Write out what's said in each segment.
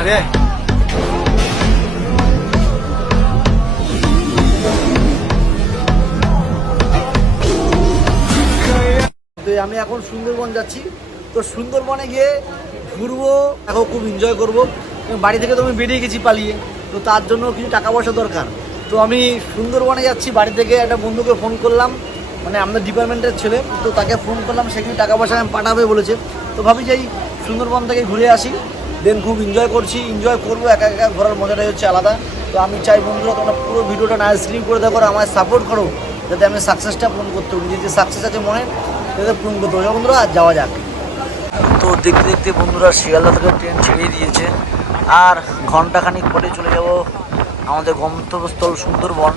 আরে আমি এখন সুন্দরবন যাচ্ছি। তো সুন্দরবনে গিয়ে ঘুরবো, এখন খুব এনজয় করবো। বাড়ি থেকে তো আমি বেরিয়ে গেছি পালিয়ে, তো তার জন্য কিছু টাকা পয়সা দরকার। তো আমি সুন্দরবনে যাচ্ছি, বাড়ি থেকে একটা বন্ধুকে ফোন করলাম, মানে আমাদের ডিপার্টমেন্টের ছেলে, তো তাকে ফোন করলাম, সে কিছু টাকা পয়সা আমি পাঠাবে বলেছে। তো ভাবি যে এই সুন্দরবন থেকে ঘুরে আসি, দেন খুব এনজয় করবো। একা একা ঘোরার মজাটাই হচ্ছে আলাদা। তো আমি চাই বন্ধুরা তোমরা পুরো ভিডিওটা না স্ক্রিন করে দেখো, আমায় সাপোর্ট করো, যাতে আমি সাকসেসটা পূরণ করতে পারি। যে সাকসেস আছে মনে যাতে পূরণ করতে পারি। বন্ধুরা যাওয়া যাক। তো দেখতে দেখতে বন্ধুরা শিয়ালদা থেকে ট্রেন ছেড়ে দিয়েছে, আর ঘন্টাখানিক পরে চলে যাব আমাদের গন্তব্যস্থল সুন্দরবন।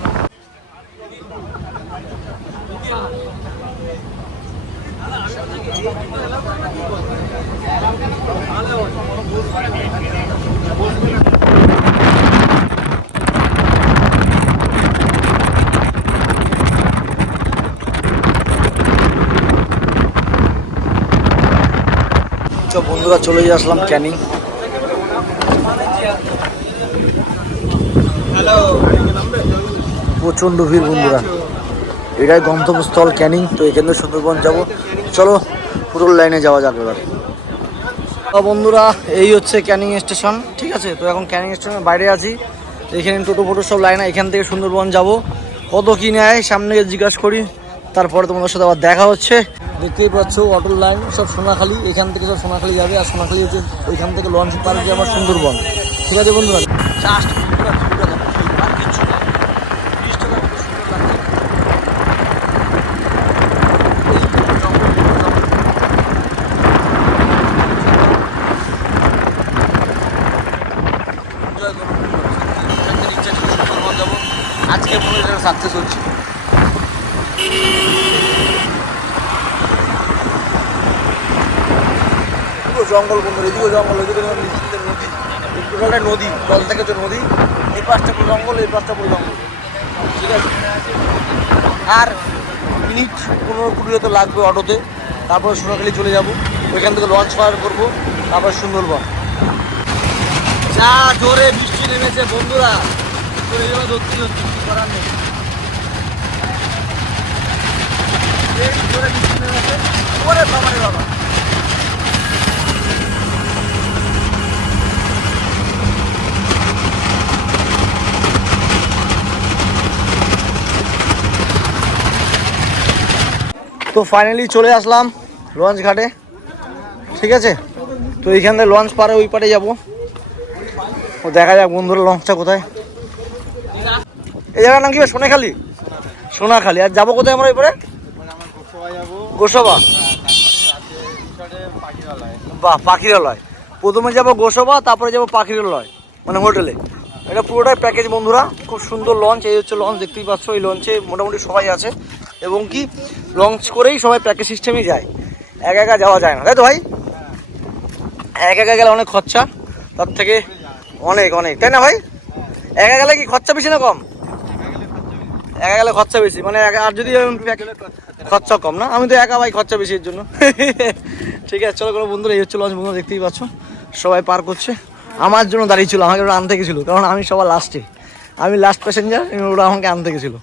তো বন্ধুরা চলে আসলাম ক্যানিং। প্রচণ্ড ভিড় বন্ধুরা, এটাই গন্তব্যস্থল ক্যানিং। তো এখান থেকে সুন্দরবন যাব, চলো পুরো লাইনে যাওয়া যাবে এবার। বন্ধুরা এই হচ্ছে ক্যানিং স্টেশন, ঠিক আছে। তো এখন ক্যানিং স্টেশনের বাইরে আছি, এখানে টোটো ফোটো সব লাইন। এখান থেকে সুন্দরবন যাব, কত কি নেয় সামনে জিজ্ঞাসা করি, তারপরে তোমাদের সাথে আবার দেখা হচ্ছে। দেখতেই পাচ্ছ অটোর লাইন সব সোনাখালি, এখান থেকে সব সোনাখালি যাবে, আর সোনাখালি হচ্ছে ওইখান থেকে লঞ্চ পার হচ্ছে আমার সুন্দরবন, ঠিক আছে বন্ধুরা। জাস্ট আর কিচ্ছু না, আজকে মনে হয় সাকসেস হচ্ছে। পুরো জঙ্গল বন্ধুরা, এদিকেও জঙ্গল, ওইদিকে নদী, টোটালটা নদী, জল থেকে হচ্ছে নদী। এই পাশটা পুরো জঙ্গল, এই পাশটা পুরো জঙ্গল, ঠিক আছে। আর মিনিট 15-20 তো লাগবে অটোতে, তারপরে সোনাখালি চলে যাব, ওইখান থেকে লঞ্চ ফায়ার করবো, তারপর সুন্দরবন। যা জোরে বৃষ্টি নেমেছে বন্ধুরা, চলে যাওয়া ধরতে হচ্ছে, কিছু করার নেই। জোরে বৃষ্টি নেমেছে, ওরে বাবা রে বাবা। তো ফাইনালি চলে আসলাম লঞ্চ ঘাটে, ঠিক আছে। তো এইখান থেকে লঞ্চ পারে ওই পারে যাবো, ও দেখা যাক বন্ধুরা লঞ্চটা কোথায়। এই জায়গার নাম কি? সোনাখালি। সোনাখালি। আর যাবো কোথায় আমরা? এবারে গোসবা। বাহ, পাখিরালয়। প্রথমে যাবো গোসবা, তারপরে যাবো পাখিরালয়, মানে হোটেলে। এটা পুরোটাই প্যাকেজ বন্ধুরা, খুব সুন্দর লঞ্চ। এই হচ্ছে লঞ্চ, দেখতেই পাচ্ছ। এই লঞ্চে মোটামুটি সবাই আছে, এবং কি লঞ্চ করেই সবাই প্যাকেজ সিস্টেমেই যায়, একা একা যাওয়া যায় না, তাই তো ভাই? একা একা গেলে অনেক খরচা, তার থেকে অনেক অনেক, তাই না ভাই? একা গেলে কি খরচা বেশি না কম? একা গেলে খরচা বেশি, মানে আর যদি খরচা কম না। আমি তো একা ভাই, খরচা বেশি এর জন্য। ঠিক আছে চলো কোনো বন্ধুরা, এই হচ্ছে লঞ্চ বন্ধুরা, দেখতেই পাচ্ছ সবাই পার করছে। আমার জন্য দাঁড়িয়ে ছিল, আমাকে ওরা আনতে গেছিলো, কারণ আমি সবার লাস্টে, আমি লাস্ট প্যাসেঞ্জার, ওরা আমাকে আনতে গেছিলো।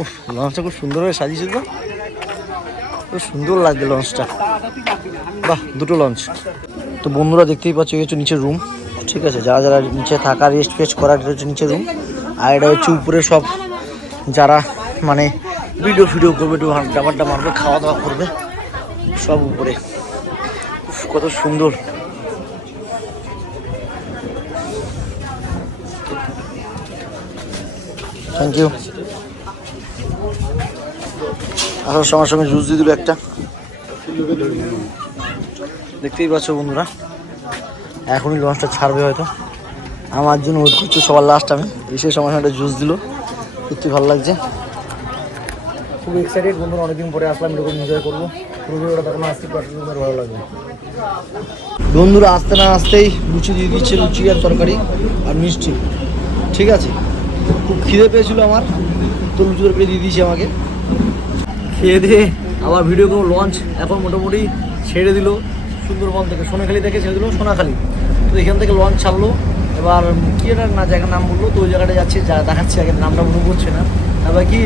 উফ, লঞ্চটা খুব সুন্দরভাবে সাজিয়েছিল, খুব সুন্দর লাগছে লঞ্চটা। বাহ, দুটো লঞ্চ। তো বন্ধুরা দেখতেই পাচ্ছ এই হচ্ছে নিচের রুম, ঠিক আছে। যারা যারা নিচে থাকা রেস্ট ফেস্ট করার, এটা হচ্ছে নিচের রুম। আর এটা হচ্ছে উপরে সব যারা মানে ভিডিও ফিডিও করবে, একটু ডাবারটা মারবে, খাওয়া দাওয়া করবে, সব উপরে। কত সুন্দর। Thank you. আসার সঙ্গে সঙ্গে জুস দিয়ে দিল একটা, দেখতেই পাচ্ছ বন্ধুরা। এখনই লঞ্চটা ছাড়বে হয়তো, আমার জন্য ওয়েট করছে সবার লাস্ট। আমি এসে সময় একটা জুস দিল, সত্যি ভালো লাগছে, খুব এক্সাইটেড বন্ধুরা। অনেকদিন পরে আসলাম, এরকম এনজয় করবো। পুরো ভিডিওটা তখন আসতে পারছি, ভালো লাগবে বন্ধুরা। আসতে না আসতেই লুচি দিয়ে দিচ্ছে, লুচি আর তরকারি আর মিষ্টি, ঠিক আছে। খুব খিদে পেয়েছিল আমার, তো লুচি তরকারি দিয়ে দিয়েছি আমাকে। খেয়ে দিয়ে আবার ভিডিও করবো। লঞ্চ এখন মোটামুটি ছেড়ে দিল সুন্দরবন থেকে, সোনাখালি থেকে ছেড়ে দিল সোনাখালি। তো এখান থেকে লঞ্চ ছাড়লো, এবার কি একটা না জায়গার নাম বললো, তো ওই জায়গাটা যাচ্ছি, যা দেখাচ্ছি আগে, নামটা মনে পড়ছে না। তারপর কি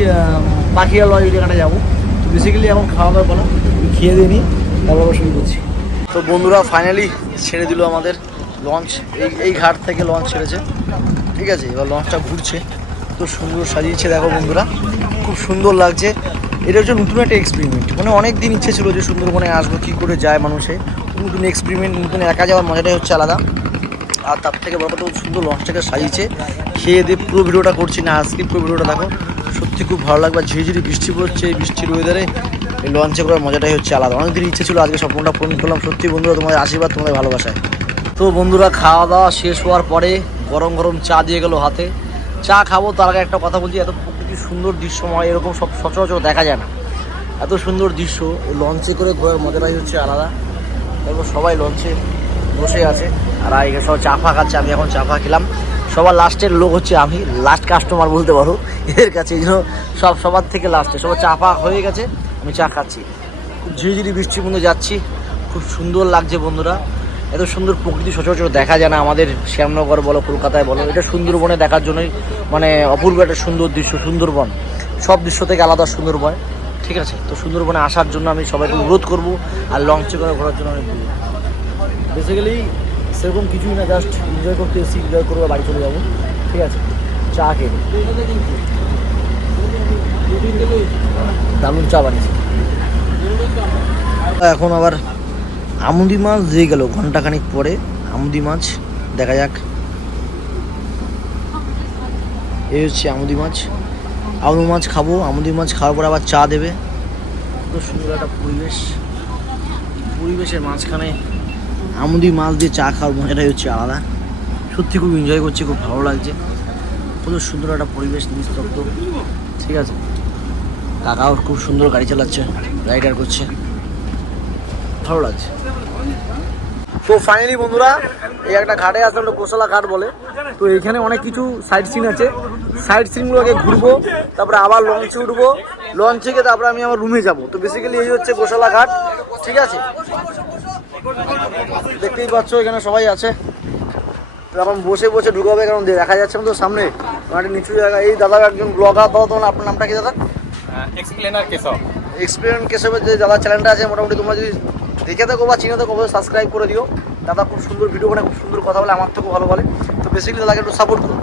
পাখিরালয় ওই জায়গাটা যাবো। তো বেসিক্যালি এখন খাওয়া দাওয়া বলা খেয়ে দিয়ে নিই, তারপর আবার শুরু করছি। তো বন্ধুরা ফাইনালি ছেড়ে দিল আমাদের লঞ্চ, এই ঘাট থেকে লঞ্চ ছেড়েছে। ঠিক আছে, এবার লঞ্চটা ঘুরছে, তো সুন্দর সাজিয়েছে দেখো বন্ধুরা, খুব সুন্দর লাগছে। এটা হচ্ছে নতুন একটা এক্সপেরিমেন্ট, মানে অনেক দিন ইচ্ছে ছিল যে সুন্দরবনে আসবো, কী করে যায় মানুষে, নতুন এক্সপেরিমেন্ট, নতুন একা যাওয়ার মজাটাই হচ্ছে আলাদা। আর তার থেকে বড় কথা সুন্দর লঞ্চটাকে সাজিয়েছে। খেয়ে দিয়ে পুরো ভিডিওটা করছি না, আজকে পুরো ভিডিওটা দেখো, সত্যি খুব ভালো লাগবে। ঝিরিঝিরি বৃষ্টি পড়ছে, এই বৃষ্টির ওয়েদারে এই লঞ্চে করার মজাটাই হচ্ছে আলাদা। অনেকদিন ইচ্ছে ছিল, আজকে স্বপ্নটা পূরণ করলাম। সত্যি বন্ধুরা তোমাদের আশীর্বাদ, তোমাদের ভালোবাসায়। তো বন্ধুরা খাওয়া দাওয়া শেষ হওয়ার পরে গরম গরম চা দিয়ে গেলো হাতে, চা খাবো। তার আগে একটা কথা বলছি, এত প্রকৃতির সুন্দর দৃশ্যময়, এরকম সব সচরাচর দেখা যায় না। এত সুন্দর দৃশ্য এই লঞ্চে করে ঘোরার মজাটাই হচ্ছে আলাদা। তারপর সবাই লঞ্চে বসে আছে, আর এখানে সব চা ফা খাচ্ছে। আমি এখন চা ফা খেলাম। সবার লাস্টের লোক হচ্ছে আমি, লাস্ট কাস্টমার বলতে পারো এদের কাছে, এই জন্য সবার থেকে লাস্টে সবার চা ফা হয়ে গেছে, আমি চা খাচ্ছি। খুব ঝিরিঝিরি বৃষ্টির মধ্যে যাচ্ছি, খুব সুন্দর লাগছে বন্ধুরা। এত সুন্দর প্রকৃতি সচরাচর দেখা যায় না আমাদের শ্যামনগর বলো, কলকাতায় বলো। এটা সুন্দরবনে দেখার জন্যই, মানে অপূর্ব একটা সুন্দর দৃশ্য। সুন্দরবন সব দৃশ্য থেকে আলাদা সুন্দরবন। ঠিক আছে, তো সুন্দরবনে আসার জন্য আমি সবাইকে অনুরোধ করবো, আর লঞ্চে করে ঘোরার জন্য আমি বলবো। বেসিক্যালি সেরকম কিছুই না, জাস্ট এনজয় করতে এসেছি, এনজয় করবো, বাড়ি চলে যাবো। ঠিক আছে, চা খেয়ে দারুণ চা বানিয়েছি। এখন আবার আমুদি মাছ দিয়ে গেল ঘন্টাখানিক পরে, আমুদি মাছ দেখা যাক। এই হচ্ছে আমুদি মাছ, আমুদি মাছ খাবো। আমুদি মাছ খাওয়ার পর আবার চা দেবে। কত সুন্দর একটা পরিবেশ, পরিবেশের মাঝখানে আমুদি মাছ দিয়ে চা খাওয়ার মজাটাই হচ্ছে আলাদা। সত্যি খুব এনজয় করছি, খুব ভালো লাগছে। কত সুন্দর একটা পরিবেশ, নিস্তব্ধ। ঠিক আছে, কাকাও খুব সুন্দর গাড়ি চালাচ্ছে, রাইডার করছে, ভালো লাগছে। তো ফাইনালি বন্ধুরা এই একটা ঘাটে আসলাম, কোশলা ঘাট বলে। তো এখানে অনেক কিছু সাইড সিন আছে, সাইড সিনগুলোকে ঘুরবো, তারপরে আবার লঞ্চে উঠবো, লঞ্চ থেকে তারপরে আমি আমার রুমে যাব। তো বেসিক্যালি এই হচ্ছে কোশলা ঘাট। ঠিক আছে, দেখতেই পাচ্ছ এখানে সবাই আছে। এখন বসে বসে ঢুকাবে, কারণ দেখা যাচ্ছে না তো সামনে, একটা নিচু জায়গা। এই দাদা একজন ব্লগার, দাদা তোমার আপনার নামটা কি দাদা? এক্সপ্লেনার কেশব। এক্সপ্লেনার কেশবের যে দাদা চ্যানেলটা আছে, মোটামুটি তোমরা যদি দেখে থাকো বা চিনে থাকো সাবস্ক্রাইব করে দিও। দাদা খুব সুন্দর ভিডিও বানায়, খুব সুন্দর কথা বলে, আমার থেকেও ভালো বলে। তো বেসিক্যালি দাদাকে একটু সাপোর্ট করো।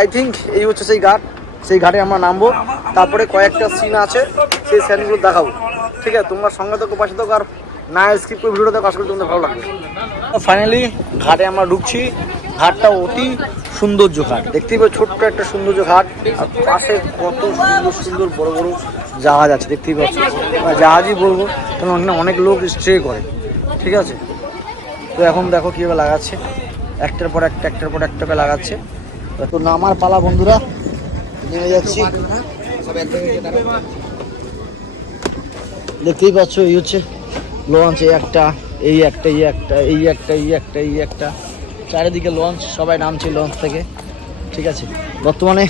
আই থিঙ্ক এই হচ্ছে সেই ঘাট, সেই ঘাটে আমরা নামবো, তারপরে কয়েকটা সিন আছে, সেই সিনগুলো দেখাবো। ঠিক আছে, তোমরা সঙ্গে থাকো, পাশে থাকো, আর না স্কিপ করে ভিডিওটা দেখো, আশা করি তোমাদের ভালো লাগবে। ফাইনালি ঘাটে আমরা ঢুকছি। ঘাটটা অতি সৌন্দর্য ঘাট, দেখতেই পাচ্ছ, ছোট্ট একটা সৌন্দর্য ঘাট, আর পাশে কত সুন্দর সুন্দর বড় বড় জাহাজ আছে, দেখতেই পাচ্ছ। জাহাজই বলবো, কারণ ওখানে অনেক লোক স্টে করে। ঠিক আছে, তো এখন দেখো কীভাবে লাগাচ্ছে, একটার পর একটা, একটার পর একটা করে লাগাচ্ছে। তো নামার পালা বন্ধুরা, নেমে যাচ্ছি। দেখতেই পাচ্ছ এই হচ্ছে লঞ্চ, এই একটা, এই একটা, এই একটা, এই একটা, এই একটা, এই একটা, চারিদিকে লঞ্চ, সবাই নামছে লঞ্চ থেকে। ঠিক আছে, বর্তমানে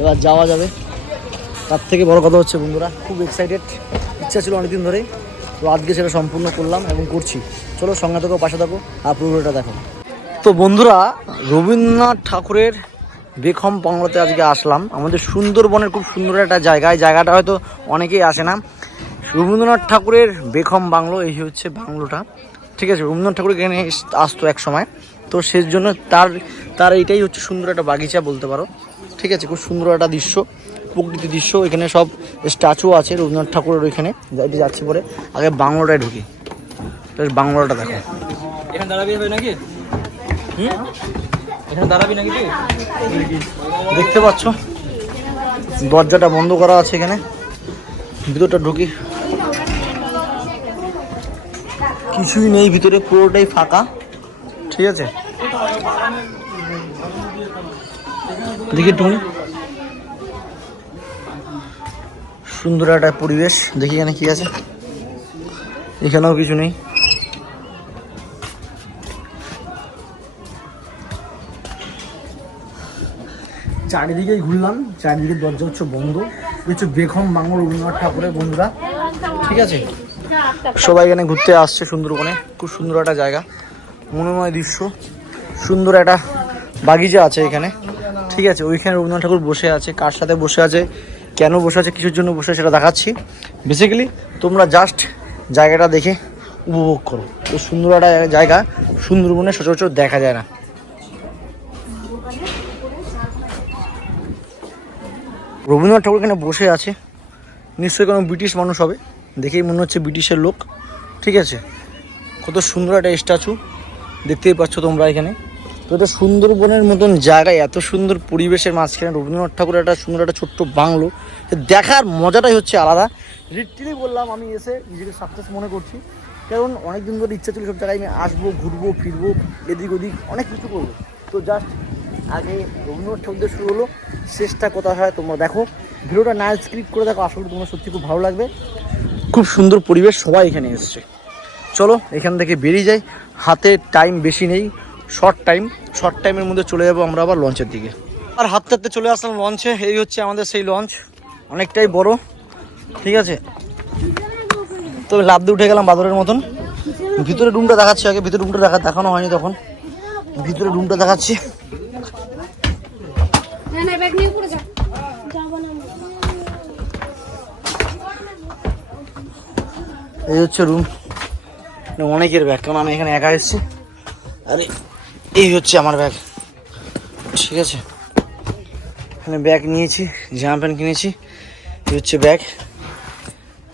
এবার যাওয়া যাবে। তার থেকে বড় কথা হচ্ছে বন্ধুরা, খুব এক্সাইটেড, ইচ্ছা ছিল অনেকদিন ধরেই, তো আজকে সেটা সম্পূর্ণ করলাম এবং করছি। চলো সঙ্গে থাকো, পাশে থাকো, আর পুরোটা দেখো। তো বন্ধুরা রবীন্দ্রনাথ ঠাকুরের বেখম বাংলোতে আজকে আসলাম। আমাদের সুন্দরবনের খুব সুন্দর একটা জায়গায়, জায়গাটা হয়তো অনেকেই আসে না। রবীন্দ্রনাথ ঠাকুরের বেখম বাংলো, এই হচ্ছে বাংলোটা। ঠিক আছে, রবীন্দ্রনাথ ঠাকুর এখানে আসতো এক সময়, তো সেই জন্য তার এইটাই হচ্ছে সুন্দর একটা বাগিচা বলতে পারো। ঠিক আছে, খুব সুন্দর একটা দৃশ্য, প্রকৃতি দৃশ্য। এখানে সব স্ট্যাচু আছে রবীন্দ্রনাথ ঠাকুরের। ওইখানে যাইতে যাচ্ছি পরে, আগে বাংলোটায় ঢুকি। বাংলোটা দেখো, এখানে দাঁড়াবি হবে নাকি? এখানে দাঁড়াবি নাকি? দেখতে পাচ্ছ দরজাটা বন্ধ করা আছে। এখানে ভিতরটা ঢুকি, কিছুই নেই ভিতরে, পুরোটাই ফাঁকা। ঠিক আছে, দেখি তুমি, সুন্দর একটা পরিবেশ। দেখি এখানে কি আছে, এখানেও কিছু নেই। চারিদিকেই ঘুরলাম, চারিদিকে দরজা হচ্ছে বন্ধ। হচ্ছে বেখম বাংলো রবীন্দ্রনাথ ঠাকুরের বন্ধুরা। ঠিক আছে, সবাই এখানে ঘুরতে আসছে সুন্দরবনে, খুব সুন্দর একটা জায়গা, মনোময় দৃশ্য। সুন্দর একটা বাগিচা আছে এখানে, ঠিক আছে। ওইখানে রবীন্দ্রনাথ ঠাকুর বসে আছে, কার সাথে বসে আছে, কেন বসে আছে, কিছুর জন্য বসে আছে সেটা দেখাচ্ছি। বেসিক্যালি তোমরা জাস্ট জায়গাটা দেখে উপভোগ করো। তো সুন্দর একটা জায়গা, সুন্দরবনে সচরাচর দেখা যায় না। রবীন্দ্রনাথ ঠাকুর এখানে বসে আছে, নিশ্চয়ই কোনো ব্রিটিশ মানুষ হবে, দেখেই মনে হচ্ছে ব্রিটিশের লোক, ঠিক আছে। কত সুন্দর একটা স্ট্যাচু দেখতেই পাচ্ছ তোমরা এখানে। তো এটা সুন্দরবনের মতন জায়গায়, এত সুন্দর পরিবেশের মাঝখানে রবীন্দ্রনাথ ঠাকুরের একটা সুন্দর একটা ছোট্ট বাংলো, দেখার মজাটাই হচ্ছে আলাদা। লিটারালি বললাম, আমি এসে নিজেকে সাকসেস মনে করছি, কারণ অনেক দিন ধরে ইচ্ছা ছিল সব জায়গায় আমি আসবো, ঘুরবো ফিরবো, এদিক ওদিক অনেক কিছু করবো। তো জাস্ট আগে রবীন্দ্রনাথ ঠাকুর শুরু হলো, শেষটা কোথায় হয় তোমরা দেখো, ভিডিওটা না স্ক্রিপ্ট করে দেখো, আসলে তোমার সত্যি খুব ভালো লাগবে। খুব সুন্দর পরিবেশ, সবাই এখানে এসছে। চলো এখান থেকে বেরিয়ে যাই, হাতে টাইম বেশি নেই, শর্ট টাইমের মধ্যে চলে যাবো আমরা আবার লঞ্চের দিকে। আর হাঁটতে হাঁটতে চলে আসলাম লঞ্চে। এই হচ্ছে আমাদের সেই লঞ্চ, অনেকটাই বড়, ঠিক আছে। তো লাফ দিয়ে উঠে গেলাম বাদরের মতন। ভিতরে রুমটা দেখাচ্ছি আগে, ভিতরে রুমটা দেখানো হয়নি তখন, ভিতরে রুমটা দেখাচ্ছি। এই হচ্ছে রুম, অনেকের ব্যাগ, কারণ আমি এখানে একা এসেছি। আরে এই হচ্ছে আমার ব্যাগ, ঠিক আছে। এখানে ব্যাগ নিয়েছি, জামা প্যান্ট কিনেছি, এই হচ্ছে ব্যাগ।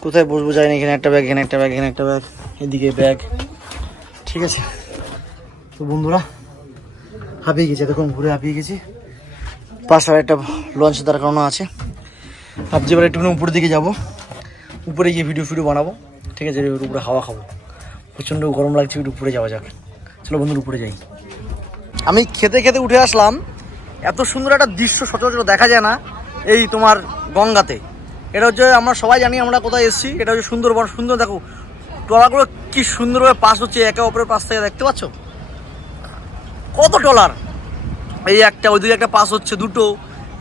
কোথায় বসবো যাই না, এখানে একটা ব্যাগ, এখানে একটা ব্যাগ, এখানে একটা ব্যাগ, এদিকে ব্যাগ, ঠিক আছে। তো বন্ধুরা হাঁপিয়ে গেছি, এতক্ষণ ঘুরে হাঁপিয়ে গেছি। পাশে একটা লঞ্চ দাঁড় করানো আছে, ভাবছি এবার একটুখানি উপরের দিকে যাবো, উপরে গিয়ে ভিডিও বানাবো, ঠিক আছে। উপরে হাওয়া খাবো, প্রচণ্ড গরম লাগছে, একটু উপরে যাওয়া যাক। চলো বন্ধুর উপরে যাই। আমি খেতে খেতে উঠে আসলাম, এত সুন্দর একটা দৃশ্য সচরাচর দেখা যায় না এই তোমার গঙ্গাতে। এটা হচ্ছে, আমরা সবাই জানি আমরা কোথায় এসেছি, এটা হচ্ছে সুন্দরবন। সুন্দর দেখো ট্রলারগুলো কি সুন্দরভাবে পাস হচ্ছে একে অপরের পাশ থেকে, দেখতে পাচ্ছ কত ট্রলার। এই একটা, ওই দিকে একটা পাস হচ্ছে, দুটো,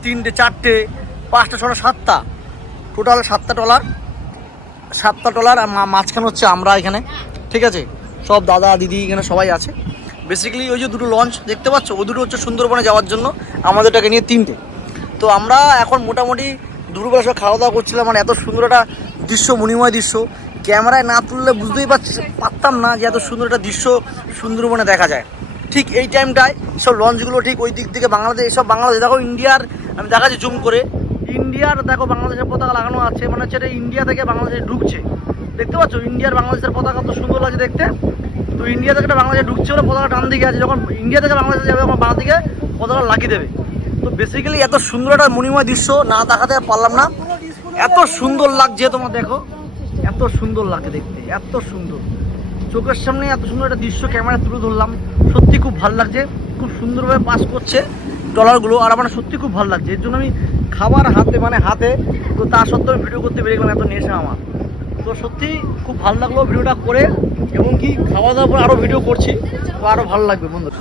তিনটে, চারটে, পাঁচটা, ছটা, সাতটা, টোটাল সাতটা ট্রলার। আর মাঝখানে হচ্ছে আমরা এখানে, ঠিক আছে। সব দাদা দিদি এখানে সবাই আছে। বেসিক্যালি ওই যে দুটো লঞ্চ দেখতে পাচ্ছ, ওই দুটো হচ্ছে সুন্দরবনে যাওয়ার জন্য, আমাদেরটাকে নিয়ে তিনটে। তো আমরা এখন মোটামুটি দুপুরবেলা সব খাওয়া দাওয়া করছিলাম, মানে এত সুন্দর একটা দৃশ্য, মণিময় দৃশ্য, ক্যামেরায় না তুললে বুঝতেই পারতাম না যে এত সুন্দর একটা দৃশ্য সুন্দরবনে দেখা যায়। ঠিক এই টাইমটায় সব লঞ্চগুলো ঠিক ওই দিক থেকে বাংলাদেশ, সব বাংলাদেশ দেখো, ইন্ডিয়ার, আমি দেখাচ্ছি জুম করে, ইন্ডিয়ার দেখো বাংলাদেশের পতাকা লাগানো আছে, মানে হচ্ছে এটা ইন্ডিয়া থেকে বাংলাদেশে ঢুকছে, দেখতে পাচ্ছ। ইন্ডিয়ার বাংলাদেশের পতাকা তো সুন্দর লাগছে দেখতে। তো ইন্ডিয়া থেকে বাংলাদেশে ঢুকছে বলে পতাকা টান দিকে আছে, যখন ইন্ডিয়া থেকে বাংলাদেশে যাবে তখন বাঁ দিকে পতাকা লাগিয়ে দেবে। তো বেসিক্যালি এত সুন্দর একটা মণিময় দৃশ্য না দেখাতে পারলাম না, এত সুন্দর লাগছে তোমার দেখো, এত সুন্দর লাগে দেখতে, এত সুন্দর চোখের সামনে এত সুন্দর একটা দৃশ্য ক্যামেরা তুলে ধরলাম। সত্যি খুব ভালো লাগছে, খুব সুন্দরভাবে পাস করছে ট্রলারগুলো, আর আমার সত্যি খুব ভালো লাগছে। এর জন্য আমি খাবার হাতে, তো তা সত্ত্বেও ভিডিও করতে বেরিয়ে গেলাম, এত নেশা আমার। তো সত্যি খুব ভালো লাগলো ভিডিওটা করে, এবং কি খাওয়া দাওয়ার পর আরও ভিডিও করছি, তো আরও ভালো লাগবে বন্ধুরা।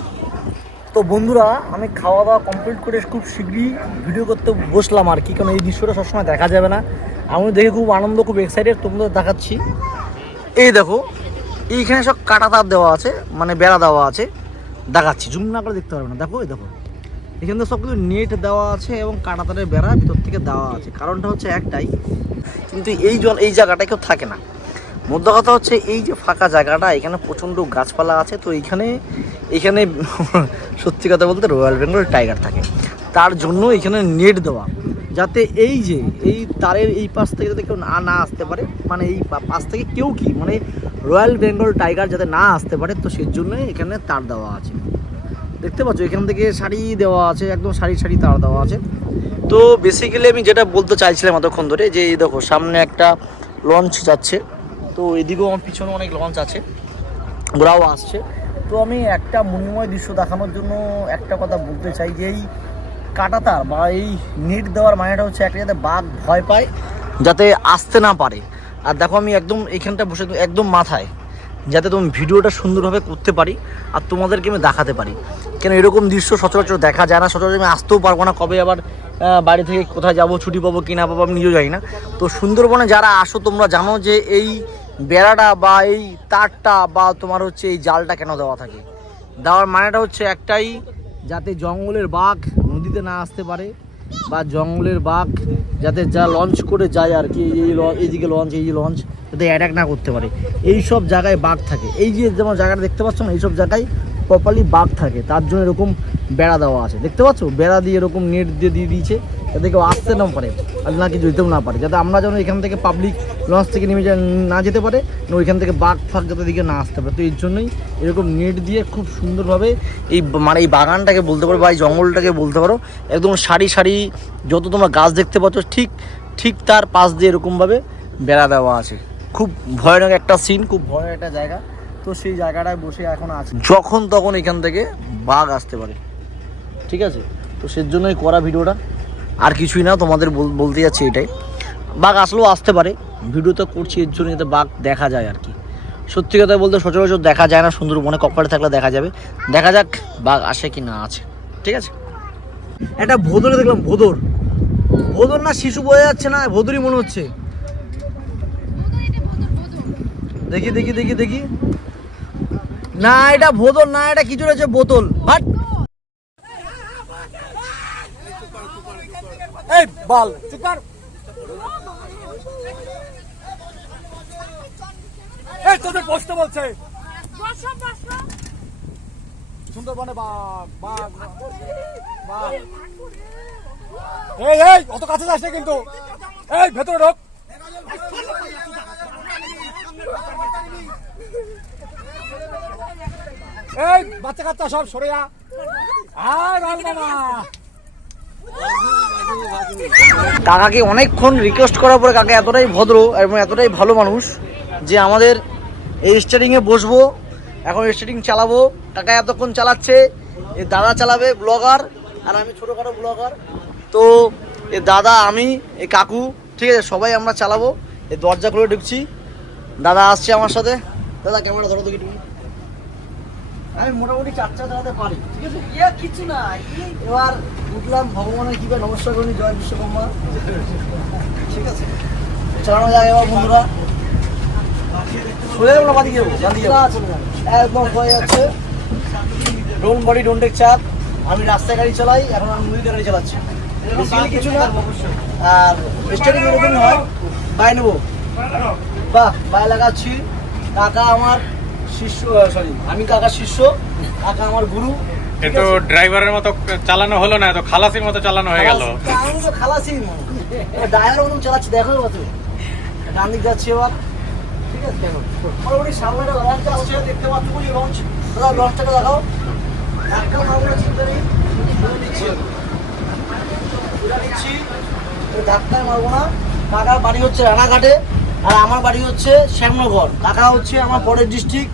তো বন্ধুরা আমি খাওয়া দাওয়া কমপ্লিট করে খুব শীঘ্রই ভিডিও করতে বসলাম আর কি, কারণ এই দৃশ্যটা সবসময় দেখা যাবে না। আমি দেখে খুব আনন্দ, খুব এক্সাইটেড, তোমাদের দেখাচ্ছি। এই দেখো এইখানে সব কাটা তার দেওয়া আছে, মানে বেড়া দেওয়া আছে, দেখাচ্ছি, জুম না করে দেখতে পারবে না। দেখো এই দেখো এখানে সব কিছু নেট দেওয়া আছে এবং কাটা তারের বেড়া ভিতর থেকে দেওয়া আছে। কারণটা হচ্ছে একটাই, কিন্তু এই জায়গাটায় কেউ থাকে না। মোদ্দা কথা হচ্ছে এই যে ফাঁকা জায়গাটা, এখানে প্রচণ্ড গাছপালা আছে। তো এইখানে সত্যি কথা বলতে রয়্যাল বেঙ্গল টাইগার থাকে, তার জন্য এখানে নেট দেওয়া, যাতে এই যে এই তারের এই পাশ থেকে যাতে কেউ না আসতে পারে, মানে এই পাশ থেকে কেউ মানে রয়্যাল বেঙ্গল টাইগার যাতে না আসতে পারে, তো সেই জন্যই এখানে তার দেওয়া আছে। দেখতে পাচ্ছ এখান থেকে সারি দেওয়া আছে, একদম সারি তার দেওয়া আছে। তো বেসিক্যালি আমি যেটা বলতে চাইছিলাম এতক্ষণ ধরে, যে এই দেখো সামনে একটা লঞ্চ যাচ্ছে, তো এদিকেও আমার পিছনে অনেক লঞ্চ আছে, ওরাও আসছে। তো আমি একটা মণিময় দৃশ্য দেখানোর জন্য একটা কথা বলতে চাই, যে এই কাঁটাতার বা এই নেট দেওয়ার মানেটা হচ্ছে একটা, যাতে বাঘ ভয় পায়, যাতে আসতে না পারে। আর দেখো আমি একদম এইখানটা বসে একদম মাথায়, যাতে তুমি ভিডিওটা সুন্দরভাবে করতে পারি আর তোমাদেরকে আমি দেখাতে পারি। কেন এরকম দৃশ্য সচরাচর দেখা যায় না, সচরাচর আমি আসতেও পারবো না, কবে আবার বাড়ি থেকে কোথায় যাব, ছুটি পাবো কি না পাবো আমি নিজেও জানি না। তো সুন্দরবনে যারা আসো তোমরা জানো যে এই বেড়াটা বা এই তারটা বা তোমার হচ্ছে এই জালটা কেন দেওয়া থাকে। দেওয়ার মানেটা হচ্ছে একটাই, যাতে জঙ্গলের বাঘ নদীতে না আসতে পারে, বা জঙ্গলের বাঘ যাতে যা লঞ্চ করে যায় আর কি, এইদিকে লঞ্চ এই যে লঞ্চ যাতে অ্যাটাক না করতে পারে। এই সব জায়গায় বাঘ থাকে, এই যে যেমন জায়গাটা দেখতে পাচ্ছ না, এইসব জায়গায় প্রপারলি বাঘ থাকে, তার জন্য এরকম বেড়া দেওয়া আছে, দেখতে পাচ্ছ বেড়া দিয়ে এরকম নেট দিয়ে দিয়েছে যাতে কেউ আসতে না পারে আর না কি যেতেও না পারে, যাতে আমরা যেন এখান থেকে পাবলিক লঞ্চ থেকে নেমে না যেতে পারে, না ওইখান থেকে বাঘ ফাঘ যাতে দিকে না আসতে পারে। তো এর জন্যই এরকম নেট দিয়ে খুব সুন্দরভাবে এই মানে এই বাগানটাকে বলতে পারো বা এই জঙ্গলটাকে বলতে পারো একদম সারি সারি যত তোমরা গাছ দেখতে পাচ্ছ ঠিক তার পাশ দিয়ে এরকমভাবে বেড়া দেওয়া আছে। খুব ভয়ানক একটা সিন, খুব ভয়ানক একটা জায়গা। তো সেই জায়গাটায় বসে এখন আছে, যখন তখন এখান থেকে বাঘ আসতে পারে, ঠিক আছে। তো সেই জন্যই করা ভিডিওটা, আর কিছুই না, তোমাদের বলতে যাচ্ছি এটাই। বাঘ আসলেও আসতে পারে, ভিডিও তো করছি এর জন্য যাতে বাঘ দেখা যায় আর কি। সত্যি কথা বলতে সচরাচর দেখা যায় না, সুন্দরবনে কপালে থাকলে দেখা যাবে। দেখা যাক বাঘ আসে কি না আছে, ঠিক আছে। একটা ভোদরে দেখলাম, ভোদর না শিশু বোঝা যাচ্ছে না, ভোদরই মনে হচ্ছে। দেখি দেখি দেখি দেখি, না এটা ভোদর না, এটা কিছু রয়েছে বোতল। বাট এই বল চুকার, এই তোদের প্রশ্ন বলছে সুন্দরবনে বাঘ বাঘ বাঘ। এই এই অত কাছে যাস না কিন্তু, এই ভেতরে ঢোক। এই বাচ্চা কাচ্চা সব সরে যা। আর মামা কাকাকে অনেকক্ষণ রিকোয়েস্ট করার পরে কাকা এতটাই ভদ্র এবং এতটাই ভালো মানুষ যে আমাদের এই স্টারিংয়ে বসবো, এখন স্টারিং চালাবো। কাকা এতক্ষণ চালাচ্ছে, এই দাদা চালাবে ব্লগার, আর আমি ছোটোখাটো ব্লগার। তো এ দাদা, আমি, এই কাকু, ঠিক আছে, সবাই আমরা চালাবো। এই দরজা খুলে ঢুকছি, দাদা আসছে আমার সাথে। দাদা ক্যামেরা ধরো দেখি তুমি। আমি মোটামুটি 4 চালাতে পারি, ঠিক আছে, কিছু না। এবার উঠলাম, ভগবানের কৃপা নমস্কার করি, জয় বিশ্বকর্মা, ঠিক আছে, চালানো যায়। এবার বন্ধুরা সোজা যাবো না বাদিকে যাবো? একদম হয়ে যাচ্ছে। ডোন্ট বডি ডোন্ট টেক চাপ। আমি রাস্তায় গাড়ি চালাই, এখন আমি নদীতে গাড়ি চালাচ্ছি, বেসিক্যালি কিছু না। আর স্টার্টিং এরকম হয়, বাই নেবো, বাহ বাই লাগাচ্ছি। কাকা আমার শিষ্য, সরি আমি কাকার শিষ্য, কাকা আমার গুরু। কিন্তু ড্রাইভারের মতো চালানো হলো না, তো খালাসির মতো চালানো হয়ে গেল। আমি তো খালাসি ড্রাইভার মতো চালাচ্ছি, দেখো তো ডান দিক যাচ্ছি এবার, ঠিক আছে। দেখো মোটামুটি সামনে একটা লঞ্চ আসছে, দেখতে পাচ্ছ বলি লঞ্চ। দাদা লঞ্চটাকে দেখাও, একটা মামলা চিন্তা নেই, নিচ্ছি, ধাক্কায় মারবো না। কাকার বাড়ি হচ্ছে রানাঘাটে, আর আমার বাড়ি হচ্ছে শ্যামনগর। কাকা হচ্ছে আমার পরের ডিস্ট্রিক্ট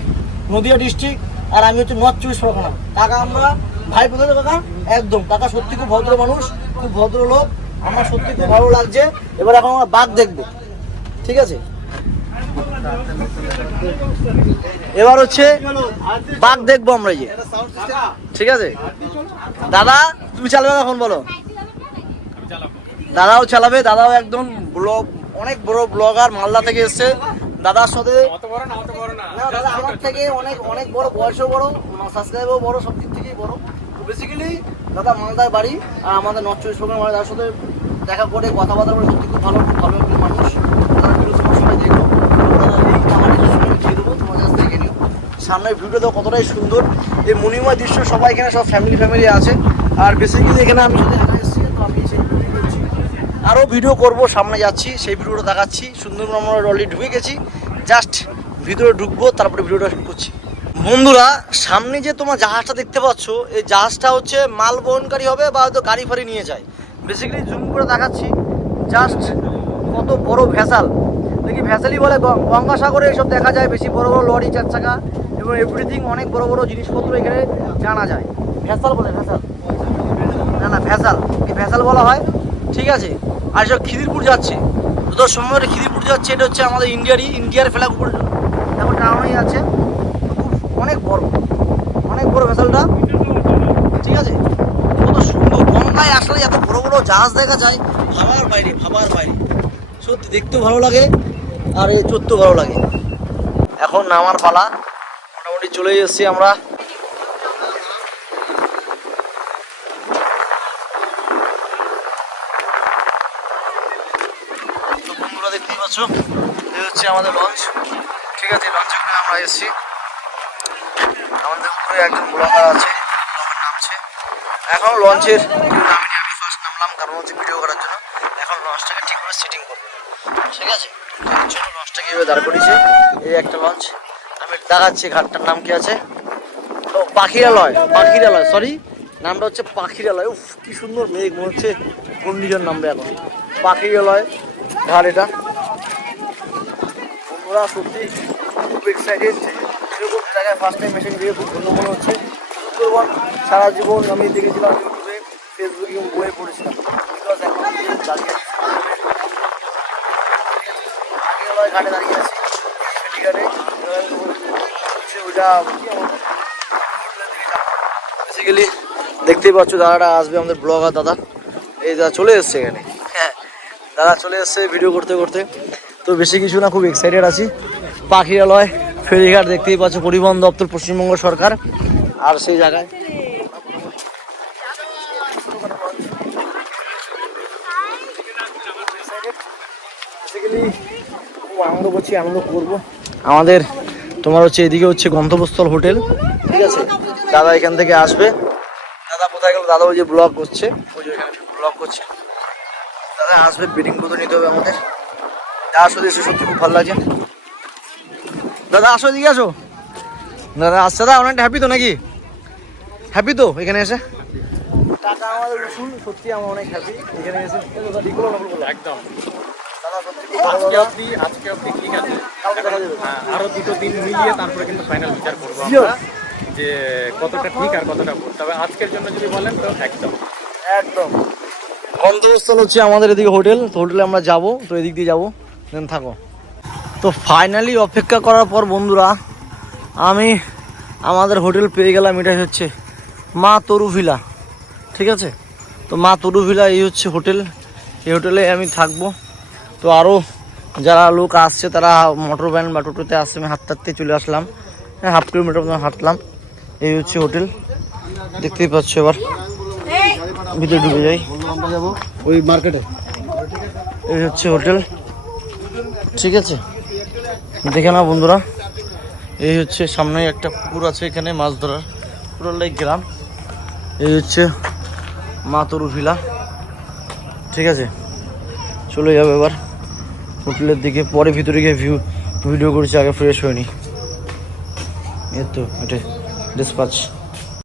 নদিয়া ডিস্ট্রিক্ট, আর আমি হচ্ছে নর্থ 24 পরগনা। কাকা আমরা ভাই বোঝা কাকা, একদম। কাকা সত্যি খুব ভদ্র মানুষ, খুব ভদ্র লোক, আমার সত্যি খুব ভালো লাগছে। এবার এখন আমরা বাঘ দেখবো, ঠিক আছে। এবার হচ্ছে বাঘ দেখবো আমরা, এই যে, ঠিক আছে। দাদা তুমি চালাবে এখন, বলো। দাদাও চালাবে, দাদাও একদম ব্লগ, অনেক বড় ব্লগার, মালদা থেকে এসছে। দাদার সাথে না, দাদা আমার থেকে অনেক অনেক বড়, বয়সও বড়, সাবস্ক্রাইবও বড়, সব দিক থেকেই বড়। তো বেসিক্যালি দাদা মালদার বাড়ি, আর আমাদের নর্থ 24 পরগনা। দাদার সাথে দেখা করে কথাবার্তা করে সত্যি খুব ভালো, খুব ভালো একজন মানুষ। দাদার ভিডিও তোমার সবাই দেখো, দাদা লিঙ্ক আমার ডিসক্রিপশনে দিয়ে দেবো, তোমার কাছ থেকে নিও। সামনের ভিডিওটা কতটাই সুন্দর, এই মণিময় দৃশ্য, সবাই এখানে সব ফ্যামিলি আছে। আর বেসিক্যালি এখানে আমি শুধু একা এসেছি, তো আমি সেই ভিডিও করছি। আরও ভিডিও করব, সামনে যাচ্ছি, সেই ভিডিওটা দেখাচ্ছি। সুন্দরবন আমরা অলরেডি ঢুকে গেছি, জাস্ট ভিতরে ঢুকবো, তারপরে ভিডিওটা শুরু করছি। বন্ধুরা সামনে যে তোমার জাহাজটা দেখতে পাচ্ছ, এই জাহাজটা হচ্ছে মাল বহনকারী হবে, বা হয়তো গাড়ি ফাড়ি নিয়ে যায়। বেসিক্যালি জুম করে দেখাচ্ছি, জাস্ট কত বড় ভেসাল, দেখি ভেসালই বলে, গঙ্গাসাগরে এসব দেখা যায়, বেশি বড় বড় লরি, 4 চাকা এবং এভরিথিং, অনেক বড় বড় জিনিসপত্র এখানে জানা যায়। ভেসাল বলে, ভেসাল না ভেসাল, এই ভেসাল বলা হয়, ঠিক আছে। আর সব খিদিরপুর যাচ্ছে, যত সময় খিদিরপুর যাচ্ছে, এটা হচ্ছে আমাদের ইন্ডিয়ার ফ্ল্যাগ উপরে এখন টানানোই আছে। খুব অনেক বড় ভেসালটা, ঠিক আছে। কত সুন্দর, গঙ্গায় আসলে এত বড় বড় জাহাজ দেখা যায়, ভাবার বাইরে। সত্যি দেখতেও ভালো লাগে, আর এই চড়তেও ভালো লাগে। এখন নামার পালা, মোটামুটি চলে এসেছি আমরা পাচ্ছ এই হচ্ছে আমাদের লঞ্চ। ঠিক আছে, লঞ্চে করে আমরা এসেছি। আমাদের উপরে একজন ব্লগার আছে, ব্লগার নামছে। এখন লঞ্চের কেউ নামেনি, আমি ফার্স্ট নামলাম কারণ হচ্ছে ভিডিও করার জন্য। এখন লঞ্চটাকে ঠিকভাবে সেটিং করবো। ঠিক আছে, চলো লঞ্চটাকে এভাবে দাঁড় করিয়েছে। এই একটা লঞ্চ, আমি দেখাচ্ছি ঘাটটার নাম কি আছে। ও পাখিরালয়, পাখিরালয়, সরি নামটা হচ্ছে পাখিরালয়। উফ কি সুন্দর মেঘ, মনে হচ্ছে ঘূর্ণিঝড় নামবে এখন। পাখিরালয় ঘাট এটা। বন্ধুরা সত্যি খুব এক্সাইটেড, এরকম জায়গায় ফার্স্ট টাইম মেশিন দিয়ে খুব ধন্য মনে হচ্ছে। সুন্দরবন সারা জীবন আমি দেখেছিলাম ইউটিউবে, ফেসবুকে, বইয়ে পড়েছিলাম। বিকজ এখন দাঁড়িয়ে আছি পাখিরালয় ঘাটে, দাঁড়িয়ে আছি ঘাটে। ওইটা বেসিক্যালি দেখতেই পাচ্ছ দাদাটা আসবে, আমাদের ব্লগার দাদা। এই দাদা চলে এসছে এখানে, হ্যাঁ দাদা চলে এসছে ভিডিও করতে করতে। তো বেশি কিছু না, খুব এক্সাইটেড আছি। পাখিরালয় ফেরিঘাট দেখতেই পাচ্ছ, পরিবহন দপ্তর পশ্চিমবঙ্গ সরকার। আর সেই জায়গায় বেসিক্যালি খুব আনন্দ করছি, আনন্দ করবো। আমাদের তোমার হচ্ছে এদিকে হচ্ছে গন্তব্যস্থল হোটেল। ঠিক আছে, দাদা এখান থেকে আসবে। দাদা কোথায় গেল? দাদা ওই যে ব্লগ করছে, ওই যে এখানে ব্লগ করছে। দাদা আসবে, বেডিং করে নিতে হবে আমাদের। দাদা আসলে এসে সত্যি খুব ভালো লাগছে। দাদা আসো, এদিকে আসো। দাদা আসছে, দাদা অনেকটা হ্যাপি তো নাকি? হ্যাপি তো এখানে এসে? টাকা আমাদের উসুল, সত্যি আমরা অনেক হ্যাপি এখানে এসে। একদম দাদা সত্যি খুব ভালো দাদা। আজকে অবধি ঠিক আছে, কালকে দেখা যাবে। হ্যাঁ আরো 2টো দিন মিলিয়ে তারপরে কিন্তু ফাইনাল বিচার করবো Sure. আমরা যে কতটা ঠিক আর কতটা ভুল। তবে আজকের জন্য যদি বলেন তো একদম একদম গন্তব্যস্থল হচ্ছে আমাদের এদিকে হোটেল। তো হোটেলে আমরা যাব, তো এদিক দিয়ে যাবো, দেন থাকো। তো ফাইনালি অপেক্ষা করার পর বন্ধুরা আমি আমাদের হোটেল পেয়ে গেলাম। এটা হচ্ছে মা তরু ভিলা। ঠিক আছে, তো মা তরু ভিলা এই হচ্ছে হোটেল। এই হোটেলে আমি থাকবো। তো আরও যারা লোক আসছে তারা মোটর ভ্যান বা টোটোতে আসছে, আমি হাঁটতে হাঁটতে চলে আসলাম। হ্যাঁ 1/2 কিলোমিটার মতো হাঁটলাম। এই হচ্ছে হোটেল, দেখতেই পাচ্ছ। এবার ভিতরে ঢুকে যাই, যাবো ওই মার্কেটে। এই হচ্ছে হোটেল। ঠিক আছে, দেখে না বন্ধুরা, এই হচ্ছে সামনে একটা পুকুর আছে, এখানে মাছ ধরার পুরোটাই গ্রাম। এই হচ্ছে মা তরু ভিলা। ঠিক আছে, চলে যাবে এবার হোটেলের দিকে, পরে ভিতরে গিয়ে ভিডিও করেছি, আগে ফ্রেশ হয়নি। এই তো এটা ডিসপাচ।